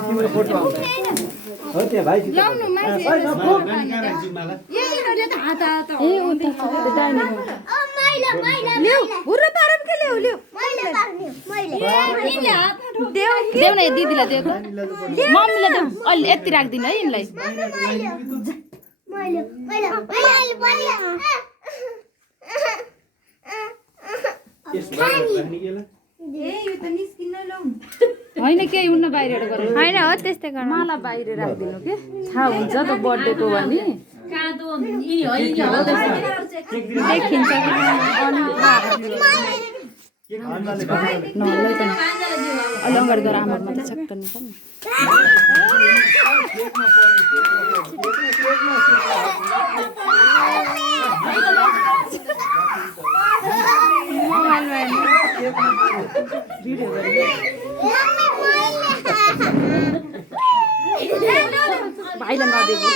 तिम्रो फोटो आउँछ हो त्यो भाइ लाउनु मान्छे होइन ए उता छ त्यो डाइनिङ ल्याउ हुर्र पारम के ल्याउ ल्याउ देऊ न दिदीलाई देऊ मम्मीलाई देऊ अलि यति राख्दिन है यिनलाई होइन केही हुन्न बाहिर गरेर होइन हो त्यस्तै गर्न माला बाहिर राखिदिनु के थाहा हुन्छ त बर्थडेको भने देखिन्छ अलङ्कार गरेर आमा मात्रै सक्छ नि भाइलाई नदिएको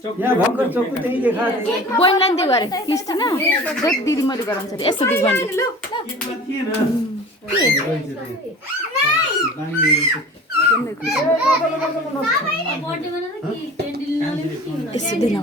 यहाँ भर्खर चोकु त्यही देखा बहिनीलाई दिएको अरे क्रिस्टिना जति दिदी मैले गराउँछ अरे यस्तो दिदी बहिनी यसो दिन